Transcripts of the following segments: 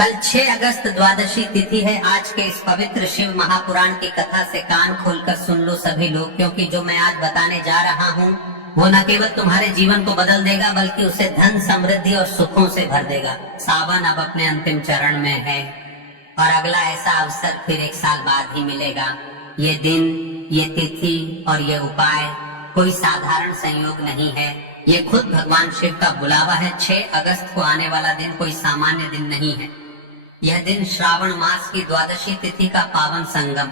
कल 6 अगस्त द्वादशी तिथि है। आज के इस पवित्र शिव महापुराण की कथा से कान खोलकर सुन लो सभी लोग, क्योंकि जो मैं आज बताने जा रहा हूँ वो न केवल तुम्हारे जीवन को बदल देगा बल्कि उसे धन समृद्धि और सुखों से भर देगा। सावन अब अपने अंतिम चरण में है और अगला ऐसा अवसर फिर 1 साल बाद ही मिलेगा। ये दिन, ये तिथि और ये उपाय कोई साधारण संयोग नहीं है, ये खुद भगवान शिव का बुलावा है। 6 अगस्त को आने वाला दिन कोई सामान्य दिन नहीं है। यह दिन श्रावण मास की द्वादशी तिथि का पावन संगम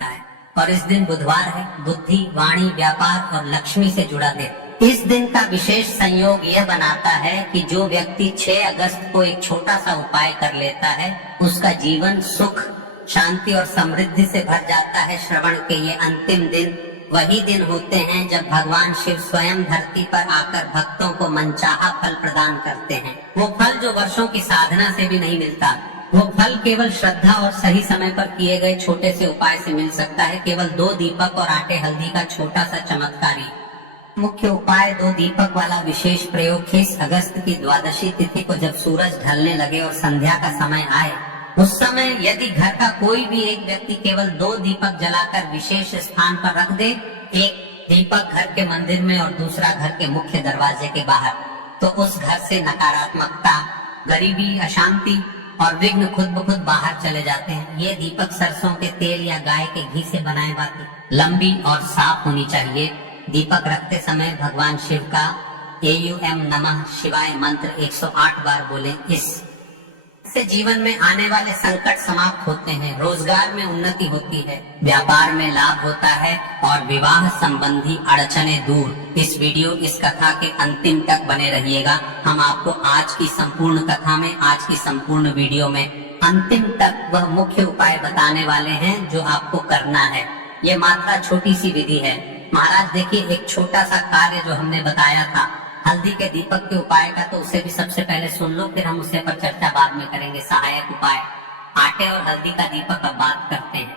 है और इस दिन बुधवार है। बुद्धि, वाणी, व्यापार और लक्ष्मी से जुड़ा दिन। इस दिन का विशेष संयोग यह बनाता है कि जो व्यक्ति 6 अगस्त को एक छोटा सा उपाय कर लेता है उसका जीवन सुख, शांति और समृद्धि से भर जाता है। श्रवण के ये अंतिम दिन वही दिन होते हैं जब भगवान शिव स्वयं धरती पर आकर भक्तों को मनचाहा फल प्रदान करते हैं। वो फल जो वर्षों की साधना से भी नहीं मिलता, वो फल केवल श्रद्धा और सही समय पर किए गए छोटे से उपाय से मिल सकता है। केवल 2 दीपक और आटे हल्दी का छोटा सा चमत्कारी मुख्य उपाय 2 दीपक वाला विशेष प्रयोग 30 अगस्त की द्वादशी तिथि को जब सूरज ढलने लगे और संध्या का समय आए, उस समय यदि घर का कोई भी एक व्यक्ति केवल 2 दीपक जलाकर विशेष स्थान पर रख दे, एक दीपक घर के मंदिर में और दूसरा घर के मुख्य दरवाजे के बाहर, तो उस घर से नकारात्मकता, गरीबी, अशांति और विघ्न खुद ब खुद बाहर चले जाते हैं। ये दीपक सरसों के तेल या गाय के घी से बनाए बाती लंबी और साफ होनी चाहिए। दीपक रखते समय भगवान शिव का एयूएम नमः शिवाय मंत्र 108 बार बोले। इससे जीवन में आने वाले संकट समाप्त होते हैं, रोजगार में उन्नति होती है, व्यापार में लाभ होता है और विवाह संबंधी अड़चने दूर। इस वीडियो, इस कथा के अंतिम तक बने रहिएगा। हम आपको आज की संपूर्ण कथा में, आज की संपूर्ण वीडियो में अंतिम तक वह मुख्य उपाय बताने वाले हैं जो आपको करना है। ये मात्रा छोटी सी विधि है। महाराज देखिए, एक छोटा सा कार्य जो हमने बताया था हल्दी के दीपक के उपाय का, तो उसे भी सबसे पहले सुन लो, फिर हम उसे पर चर्चा बाद में करेंगे। सहायक उपाय आटे और हल्दी का दीपक अब बात करते हैं।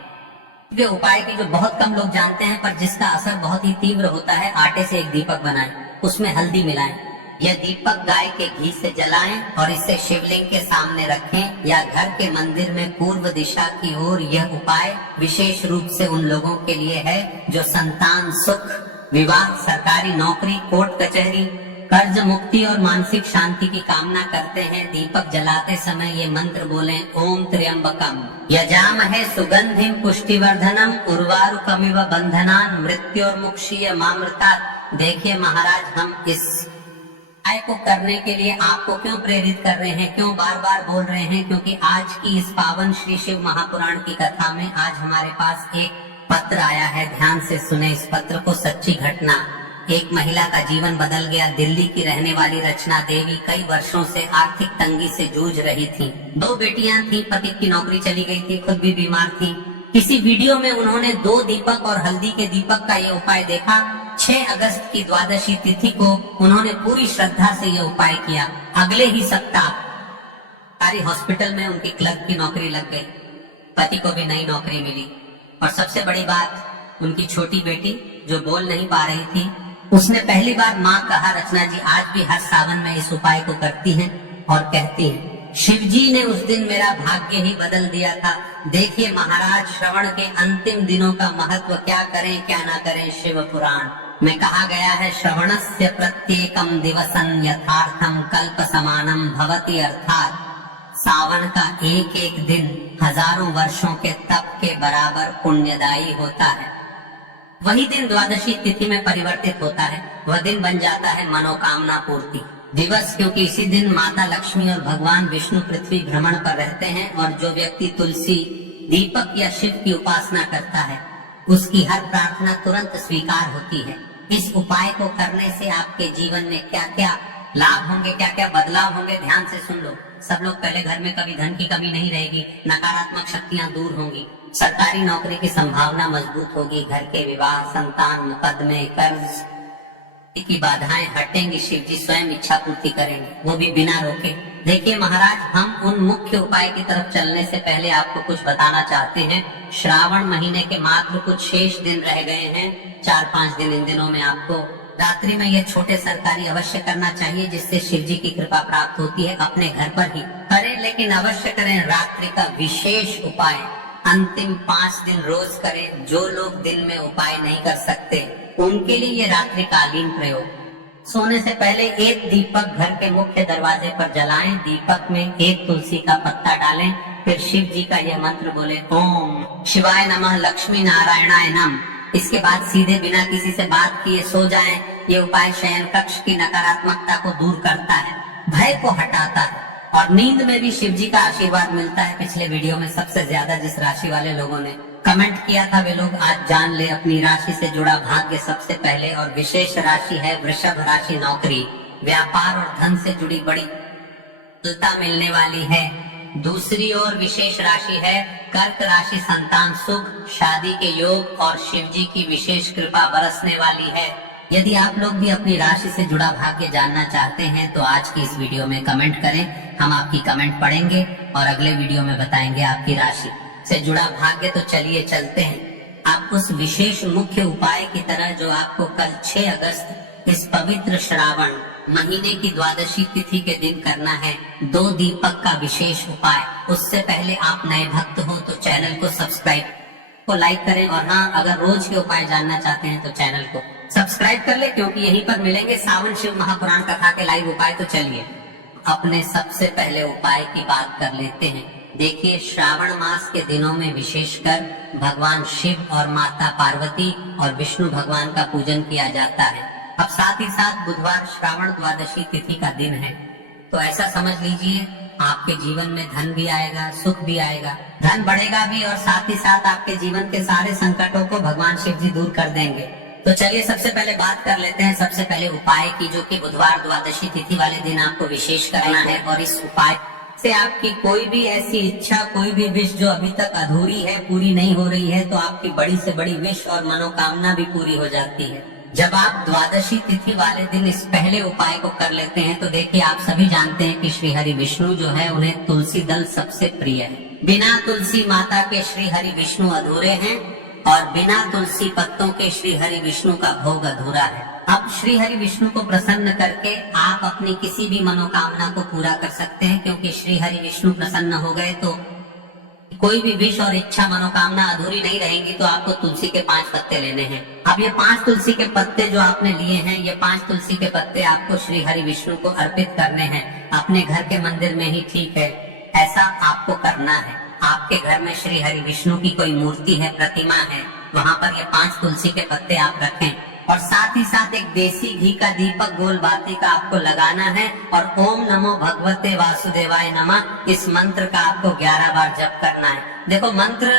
वे उपाय की जो बहुत कम लोग जानते हैं पर जिसका असर बहुत ही तीव्र होता है। आटे से एक दीपक बनाएं, उसमें हल्दी मिलाएं, यह दीपक गाय के घी से जलाएं और इसे शिवलिंग के सामने रखें या घर के मंदिर में पूर्व दिशा की ओर। यह उपाय विशेष रूप से उन लोगों के लिए है जो संतान सुख, विवाह, सरकारी नौकरी, कोर्ट कचहरी, कर्ज मुक्ति और मानसिक शांति की कामना करते हैं। दीपक जलाते समय ये मंत्र बोलें, ओम त्र्यंबकम यजामहे सुगंधिम पुष्टिवर्धनम उर्वारुकमिव बंधनान मृत्योर्मुक्षीय मामृतात्। देखिए महाराज, हम इस उपाय को करने के लिए आपको क्यों प्रेरित कर रहे हैं, क्यों बार बार बोल रहे हैं, क्योंकि आज की इस पावन श्री शिव महापुराण की कथा में आज हमारे पास एक पत्र आया है। ध्यान से सुने इस पत्र को। सच्ची घटना, एक महिला का जीवन बदल गया। दिल्ली की रहने वाली रचना देवी कई वर्षों से आर्थिक तंगी से जूझ रही थी। 2 बेटियां थी, पति की नौकरी चली गई थी, खुद भी बीमार थी। किसी वीडियो में उन्होंने 2 दीपक और हल्दी के दीपक का ये उपाय देखा। 6 अगस्त की द्वादशी तिथि को उन्होंने पूरी श्रद्धा से ये उपाय किया। अगले ही सप्ताह सारी हॉस्पिटल में उनकी क्लर्क की नौकरी लग गई, पति को भी नई नौकरी मिली और सबसे बड़ी बात, उनकी छोटी बेटी जो बोल नहीं पा रही थी, उसने पहली बार माँ कहा, रचना जी आज भी हर सावन में इस उपाय को करती हैं और कहती हैं, शिवजी ने उस दिन मेरा भाग्य ही बदल दिया था। देखिए महाराज, श्रवण के अंतिम दिनों का महत्व क्या करें क्या ना करें। शिव पुराण में कहा गया है, श्रवणस्य प्रत्येकम दिवसं यथार्थम कल्प समानम भवति। अर्थात सावन का एक एक दिन हजारों वर्षों के तप के बराबर पुण्यदायी होता है। वही दिन द्वादशी तिथि में परिवर्तित होता है। वह दिन बन जाता है मनोकामना पूर्ति दिवस, क्योंकि इसी दिन माता लक्ष्मी और भगवान विष्णु पृथ्वी भ्रमण पर रहते हैं और जो व्यक्ति तुलसी, दीपक या शिव की उपासना करता है उसकी हर प्रार्थना तुरंत स्वीकार होती है। इस उपाय को करने से आपके जीवन में क्या क्या लाभ होंगे, क्या क्या बदलाव होंगे, ध्यान से सुन लो। सब लोग पहले, घर में कभी धन की कमी नहीं रहेगी, नकारात्मक शक्तियां दूर होंगी, सरकारी नौकरी की संभावना मजबूत होगी, घर के विवाह, संतान, मुकदमे, कर्ज की बाधाएं हटेंगी, शिव जी स्वयं इच्छा पूर्ति करेंगे, वो भी बिना रोके। देखिए महाराज, हम उन मुख्य उपाय की तरफ चलने से पहले आपको कुछ बताना चाहते हैं। श्रावण महीने के मात्र कुछ शेष दिन रह गए हैं, 4-5 दिन। इन दिनों में आपको रात्रि में यह छोटे सरकारी अवश्य करना चाहिए, जिससे शिव जी की कृपा प्राप्त होती है। अपने घर पर ही करें, लेकिन अवश्य करें। रात्रि का विशेष उपाय अंतिम 5 दिन रोज करें। जो लोग दिन में उपाय नहीं कर सकते उनके लिए ये रात्रिकालीन प्रयोग। सोने से पहले एक दीपक घर के मुख्य दरवाजे पर जलाएं। दीपक में एक तुलसी का पत्ता डालें। फिर शिव जी का यह मंत्र बोले, ओम शिवाय नमः, लक्ष्मी नारायणाय नमः। इसके बाद सीधे बिना किसी से बात किए सो जाएं। ये उपाय शयन कक्ष की नकारात्मकता को दूर करता है, भय को हटाता है और नींद में भी शिव जी का आशीर्वाद मिलता है। पिछले वीडियो में सबसे ज्यादा जिस राशि वाले लोगों ने कमेंट किया था वे लोग आज जान ले अपनी राशि से जुड़ा भाग्य। सबसे पहले और विशेष राशि है वृषभ राशि। नौकरी, व्यापार और धन से जुड़ी बड़ी सफलता मिलने वाली है। दूसरी ओर विशेष राशि है कर्क राशि। संतान सुख, शादी के योग और शिव जी की विशेष कृपा बरसने वाली है। यदि आप लोग भी अपनी राशि से जुड़ा भाग्य जानना चाहते हैं तो आज की इस वीडियो में कमेंट करें। हम आपकी कमेंट पढ़ेंगे और अगले वीडियो में बताएंगे आपकी राशि से जुड़ा भाग्य। तो चलिए चलते हैं आप उस विशेष मुख्य उपाय की तरह जो आपको कल 6 अगस्त इस पवित्र श्रावण महीने की द्वादशी तिथि के दिन करना है। 2 दीपक का विशेष उपाय। उससे पहले आप नए भक्त हो तो चैनल को सब्सक्राइब को लाइक करें और हाँ, अगर रोज के उपाय जानना चाहते हैं तो चैनल को सब्सक्राइब कर ले, क्योंकि यहीं पर मिलेंगे सावन शिव महापुराण कथा के लाइव उपाय। तो चलिए अपने सबसे पहले उपाय की बात कर लेते हैं। देखिए, श्रावण मास के दिनों में विशेषकर भगवान शिव और माता पार्वती और विष्णु भगवान का पूजन किया जाता है। अब साथ ही साथ बुधवार श्रावण द्वादशी तिथि का दिन है, तो ऐसा समझ लीजिए आपके जीवन में धन भी आएगा, सुख भी आएगा, धन बढ़ेगा भी और साथ ही साथ आपके जीवन के सारे संकटों को भगवान शिव जी दूर कर देंगे। तो चलिए सबसे पहले बात कर लेते हैं सबसे पहले उपाय की, जो कि बुधवार द्वादशी तिथि वाले दिन आपको विशेष करना है। और इस उपाय से आपकी कोई भी ऐसी इच्छा, कोई भी विश जो अभी तक अधूरी है, पूरी नहीं हो रही है, तो आपकी बड़ी से बड़ी विश और मनोकामना भी पूरी हो जाती है जब आप द्वादशी तिथि वाले दिन इस पहले उपाय को कर लेते हैं। तो देखिए, आप सभी जानते हैं कि श्री हरि विष्णु जो है उन्हें तुलसी दल सबसे प्रिय है। बिना तुलसी माता के श्री हरि विष्णु अधूरे हैं और बिना तुलसी पत्तों के श्री हरि विष्णु का भोग अधूरा है। अब श्री हरि विष्णु को प्रसन्न करके आप अपनी किसी भी मनोकामना को पूरा कर सकते हैं, क्योंकि श्री हरि विष्णु प्रसन्न हो गए तो कोई भी विश और इच्छा मनोकामना अधूरी नहीं रहेंगी। तो आपको तुलसी के 5 पत्ते लेने हैं। अब ये 5 तुलसी के पत्ते जो आपने लिए हैं, ये 5 तुलसी के पत्ते आपको श्री हरि विष्णु को अर्पित करने हैं। अपने घर के मंदिर में ही ठीक है, ऐसा आपको करना है। आपके घर में श्री हरि विष्णु की कोई मूर्ति है, प्रतिमा है, वहाँ पर ये 5 तुलसी के पत्ते आप रखें और साथ ही साथ एक देसी घी का दीपक गोल बाती का आपको लगाना है और ओम नमो भगवते वासुदेवाय नमः इस मंत्र का आपको 11 बार जप करना है। देखो मंत्र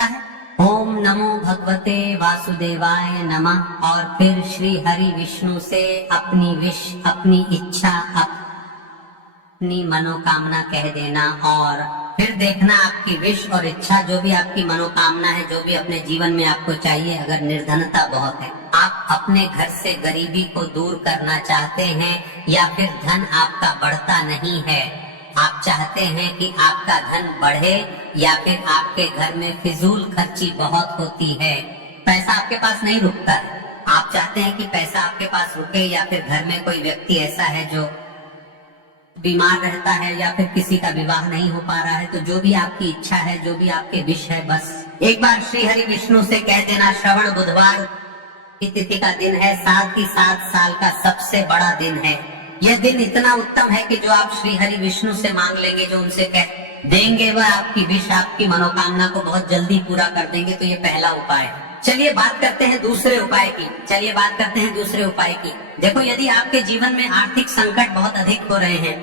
है ओम नमो भगवते वासुदेवाय नमः और फिर श्री हरि विष्णु से अपनी विश, अपनी इच्छा, अपनी मनोकामना कह देना और फिर देखना आपकी विश और इच्छा, जो भी आपकी मनोकामना है, जो भी अपने जीवन में आपको चाहिए। अगर निर्धनता बहुत है, आप अपने घर से गरीबी को दूर करना चाहते हैं या फिर धन आपका बढ़ता नहीं है, आप चाहते हैं कि आपका धन बढ़े या फिर आपके घर में फिजूल खर्ची बहुत होती है, पैसा आपके पास नहीं रुकता है, आप चाहते हैं कि पैसा आपके पास रुके, या फिर घर में कोई व्यक्ति ऐसा है जो बीमार रहता है या फिर किसी का विवाह नहीं हो पा रहा है, तो जो भी आपकी इच्छा है, जो भी आपके विश है, बस एक बार श्री हरि विष्णु से कह देना। श्रवण बुधवार की तिथि का दिन है, साथ ही साथ साल का सबसे बड़ा दिन है। यह दिन इतना उत्तम है कि जो आप श्री हरि विष्णु से मांग लेंगे, जो उनसे कह देंगे, वह आपकी विश, आपकी मनोकामना को बहुत जल्दी पूरा कर देंगे। तो ये पहला उपाय है। चलिए बात करते हैं दूसरे उपाय की। देखो, यदि आपके जीवन में आर्थिक संकट बहुत अधिक हो रहे हैं,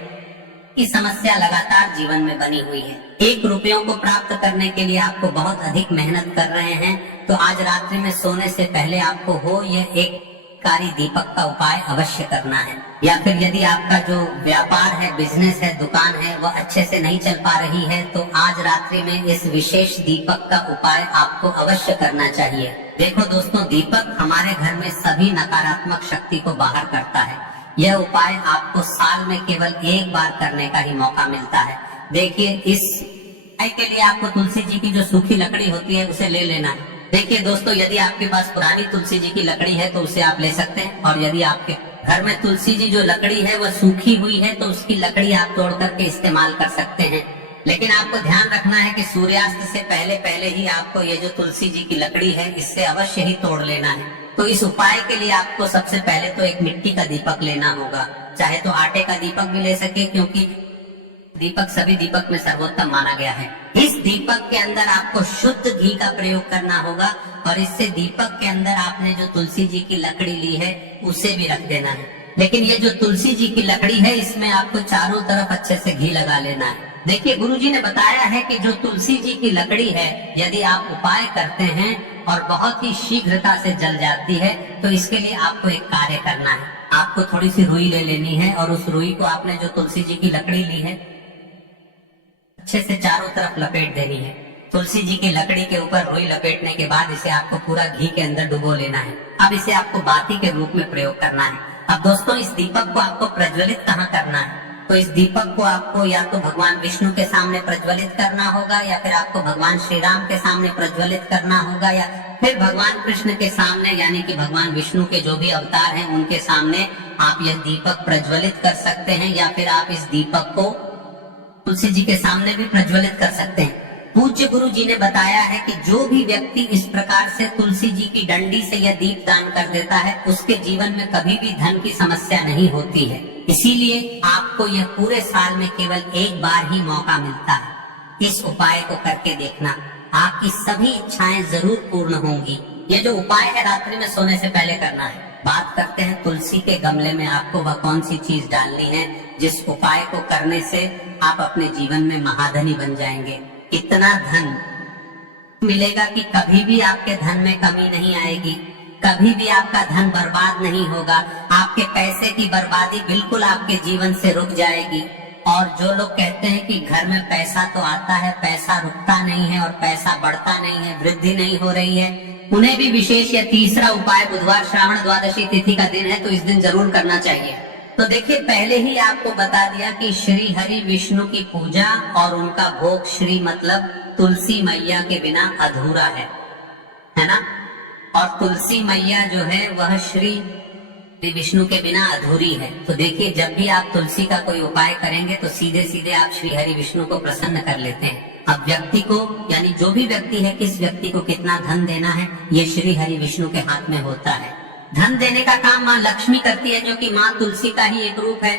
की समस्या लगातार जीवन में बनी हुई है, 1 रुपयों को प्राप्त करने के लिए आपको बहुत अधिक मेहनत कर रहे हैं, तो आज रात्रि में सोने से पहले आपको हो यह एक कारी दीपक का उपाय अवश्य करना है। या फिर यदि आपका जो व्यापार है, बिजनेस है, दुकान है, वह अच्छे से नहीं चल पा रही है, तो आज रात्रि में इस विशेष दीपक का उपाय आपको अवश्य करना चाहिए। देखो दोस्तों, दीपक हमारे घर में सभी नकारात्मक शक्ति को बाहर करता है। यह उपाय आपको साल में केवल 1 बार करने का ही मौका मिलता है। देखिए, इस उपाय के लिए आपको तुलसी जी की जो सूखी लकड़ी होती है उसे ले लेना है देखिए दोस्तों, यदि आपके पास पुरानी तुलसी जी की लकड़ी है तो उसे आप ले सकते हैं, और यदि आपके घर में तुलसी जी जो लकड़ी है वह सूखी हुई है तो उसकी लकड़ी आप तोड़ करके इस्तेमाल कर सकते हैं। लेकिन आपको ध्यान रखना है कि सूर्यास्त से पहले पहले ही आपको ये जो तुलसी जी की लकड़ी है इससे अवश्य ही तोड़ लेना है। तो इस उपाय के लिए आपको सबसे पहले तो एक मिट्टी का दीपक लेना होगा, चाहे तो आटे का दीपक भी ले सके, क्योंकि दीपक सभी दीपक में सर्वोत्तम माना गया है। इस दीपक के अंदर आपको शुद्ध घी का प्रयोग करना होगा, और इससे दीपक के अंदर आपने जो तुलसी जी की लकड़ी ली है उसे भी रख देना है। लेकिन ये जो तुलसी जी की लकड़ी है इसमें आपको चारों तरफ अच्छे से घी लगा लेना है। देखिए, गुरुजी ने बताया है कि जो तुलसी जी की लकड़ी है यदि आप उपाय करते हैं और बहुत ही शीघ्रता से जल जाती है, तो इसके लिए आपको एक कार्य करना है। आपको थोड़ी सी रुई ले लेनी है, और उस रुई को आपने जो तुलसी जी की लकड़ी ली है अच्छे से चारों तरफ लपेट देनी है। तुलसी जी की लकड़ी के ऊपर रुई लपेटने के बाद इसे आपको पूरा घी के अंदर डुबो लेना है। अब इसे आपको बाती के रूप में प्रयोग करना है। अब दोस्तों, इस दीपक को आपको प्रज्वलित कहाँ करना है? तो इस दीपक को आपको या तो भगवान विष्णु के सामने प्रज्वलित करना होगा, या फिर आपको भगवान श्री राम के सामने प्रज्वलित करना होगा, या फिर भगवान कृष्ण के सामने, यानी कि भगवान विष्णु के जो भी अवतार हैं उनके सामने आप यह दीपक प्रज्वलित कर सकते हैं, या फिर आप इस दीपक को तुलसी जी के सामने भी प्रज्वलित कर सकते हैं। पूज्य गुरु जी ने बताया है कि जो भी व्यक्ति इस प्रकार से तुलसी जी की डंडी से यह दीप दान कर देता है उसके जीवन में कभी भी धन की समस्या नहीं होती है। इसीलिए आपको यह पूरे साल में केवल एक बार ही मौका मिलता है। इस उपाय को करके देखना, आपकी सभी इच्छाएं जरूर पूर्ण होंगी। ये जो उपाय है रात्रि में सोने से पहले करना है। बात करते हैं तुलसी के गमले में आपको वह कौन सी चीज डालनी है जिस उपाय को करने से आप अपने जीवन में महाधनी बन जाएंगे। इतना धन मिलेगा कि कभी भी आपके धन में कमी नहीं आएगी, कभी भी आपका धन बर्बाद नहीं होगा। आपके पैसे की बर्बादी बिल्कुल आपके जीवन से रुक जाएगी। और जो लोग कहते हैं कि घर में पैसा तो आता है, पैसा रुकता नहीं है और पैसा बढ़ता नहीं है, वृद्धि नहीं हो रही है, उन्हें भी विशेष यह तीसरा उपाय बुधवार श्रावण द्वादशी तिथि का दिन है तो इस दिन जरूर करना चाहिए। तो देखिए, पहले ही आपको बता दिया कि श्री हरि विष्णु की पूजा और उनका भोग श्री मतलब तुलसी मैया के बिना अधूरा है ना। और तुलसी मैया जो है वह श्री विष्णु के बिना अधूरी है। तो देखिए, जब भी आप तुलसी का कोई उपाय करेंगे तो सीधे सीधे आप श्री हरि विष्णु को प्रसन्न कर लेते हैं। अब व्यक्ति को, यानी जो भी व्यक्ति है, किस व्यक्ति को कितना धन देना है ये श्री हरि विष्णु के हाथ में होता है। धन देने का काम माँ लक्ष्मी करती है, जो कि माँ तुलसी का ही एक रूप है।